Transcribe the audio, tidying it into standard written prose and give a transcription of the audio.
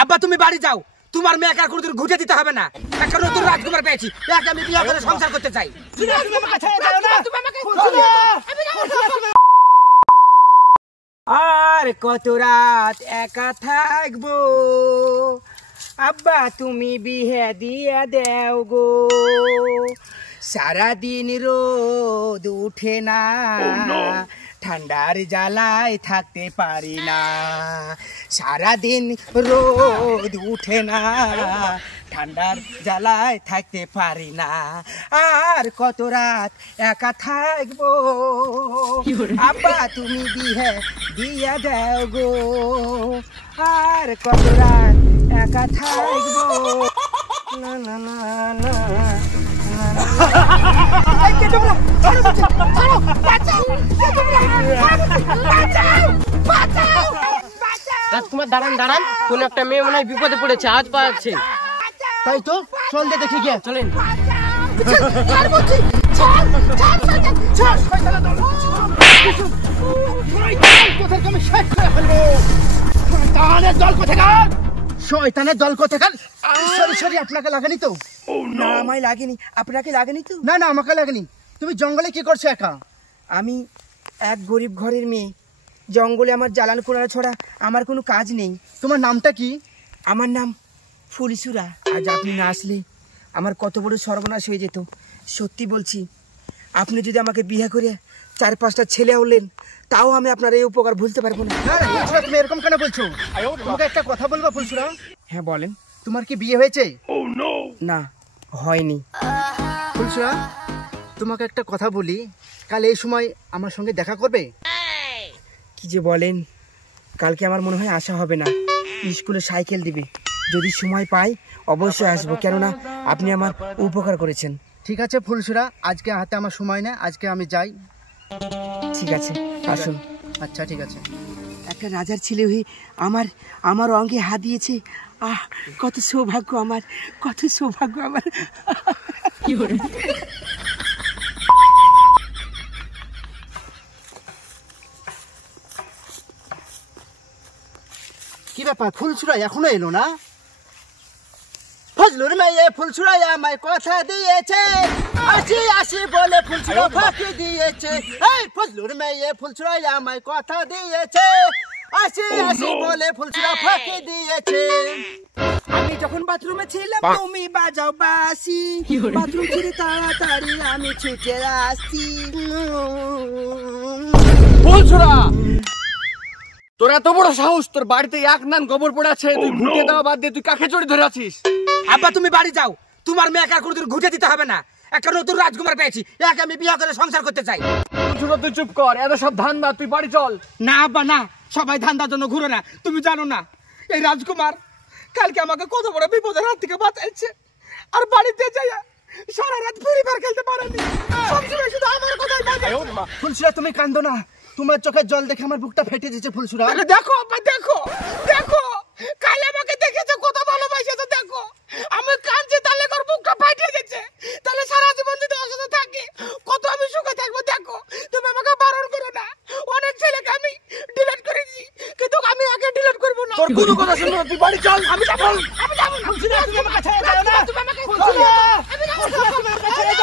আব্বা তুমি বাড়ি যাও, তোমার মেয়েকে আর কোনোদিন ঘুটে দিতে হবে না। একটা নতুন রাজকুমার পেয়েছি, একে আমি বিয়ে করে সংসার করতে চাই। আর কত রাত একা থাকবো, আব্বা তুমি বিয়ে দিয়ে দেও গো। সারাদিন রোদ উঠে না, ঠান্ডার জ্বালায় থাকতে পারি না। সারাদিন রোদ উঠে না, ঠান্ডার জ্বালায় থাকতে পারি না। আর কত রাত একা থাকবো, আব্বা তুমি বিয়ে দিয়ে দাও গো। আর কত রাত একা থাকবো, না না না না। রাজকুমার দাঁড়ান দাঁড়ান, কোন একটা মেয়ে মনে হয় বিপদে পড়েছে, আজ পাচ্ছে। তাই তো, চল দে দেখি গিয়ে। চলেন। শয়তানের দল কোথাকার? সরি সরি, আপনাকে লাগেনি তো? না আমায় লাগেনি। আপনাকে লাগেনি তো? না না, আমাকে লাগেনি। তুমি জঙ্গলে কি করছো একা? আমি এক গরিব ঘরের মেয়ে, জঙ্গলে আমার জ্বালান কোড়া ছড়া আমার কোনো কাজ নেই। তোমার নামটা কি? আমার নাম ফুলসুরা। আজ আপনি না আসলে আমার কত বড় সর্বনাশ হয়ে যেত। সত্যি বলছি, আপনি যদি আমাকে বিয়ে করে 4-5টা ছেলে হলেন, তাও আমি আপনার এই উপকার ভুলতে পারবো না। না ফুলসুরা, তুমি এরকম কেন বলছো? তোমাকে একটা কথা বলবো ফুলসুরা। হ্যাঁ বলেন। তোমার কি বিয়ে হয়েছে? না হয়নি। ফুলসুরা, তোমাকে একটা কথা বলি, কাল এই সময় আমার সঙ্গে দেখা করবে? কি যে বলেন, কালকে আমার মনে হয় আসা হবে না। স্কুলে সাইকেল দিবে, যদি সময় পাই অবশ্যই আসবো, কেননা আপনি আমার উপকার করেছেন। ঠিক আছে ফুলসুরা, আজকে হাতে আমার সময় না, আজকে আমি যাই। ঠিক আছে, আসুন। আচ্ছা ঠিক আছে। একটা রাজার ছেলে হয়ে আমার অঙ্গে হাত দিয়েছে। আহ, কত সৌভাগ্য আমার, কত সৌভাগ্য আমার। কি ব্যাপার, ফুলসুরা এখনো এলো না? ফজলুর মেয়ে ফুলসুরা আমায় কথা দিয়েছে, আসি আসি বলে ফুলসুরা ফাঁকি দিয়েছে। এই ফজলুর মেয়ে ফুলসুরা আমায় কথা দিয়েছে, আসি আসি বলে ফুলসুরা ফাঁকি দিয়েছে। আমি যখন বাথরুমে ছিলাম তুমি বাজাও বাসি, বাথরুম ছেড়ে তাড়াতাড়ি আমি ছুটে আসছি। ফুলছড়া, তোর এত বড় সাহস, তোর বাড়িতে এক নান গোবর পড়ে আছে, তুই ঘুটে দেওয়া বাদ দিয়ে তুই কাকে চড়ে ধরে আছিস? আব্বা তুমি বাড়ি যাও, তোমার মেয়েকে আর কোনোদিন ঘুটে দিতে হবে না। একটা নতুন রাজকুমার পেয়েছি, একে আমি বিয়ে করে সংসার করতে চাই। ফুলছড়া তুই চুপ কর, এত সব ধান্দা, তুই বাড়ি চল। না আব্বা না, সবাই ধান্দার জন্য ঘুরে না। তুমি জানো না এই রাজকুমার কালকে আমাকে কত বড় বিপদের হাত থেকে বাঁচাইছে, আর বাড়িতে যাই সারা রাত ফ্রি ফায়ার খেলতে পারেনি, সবসময় শুধু আমার কথাই ভাবে। ফুলসুরা তুমি কান্দো না, তোমার চোখের জল দেখে আমার বুকটা ফেটে যাচ্ছে ফুলসুরা। দেখো আব্বা, দেখো দেখো, কাল আমাকে দেখেছো কত ভালোবাসেছো, দেখো আমি কাঁদছি, তাহলে ওর বুকটা ফাটে গেছে। তাহলে সারা জীবন যদি ওর সাথে থাকি কত আমি সুখে থাকবো। দেখো তুমি আমাকে বারণ করো না, অনেক ছেলেকে আমি ডিলিট করেছি, কিন্তু আমি আগে ডিলিট করবো না। তোর কোনো কথা শুনবো না, তুই বাড়ি চল। আমি যাবো, আমি যাবো। ফুলসুরা তুমি আমাকে ছেড়ে দাও না, তুমি আমাকে ফুলসুরা তুমি আমাকে ছেড়ে দাও।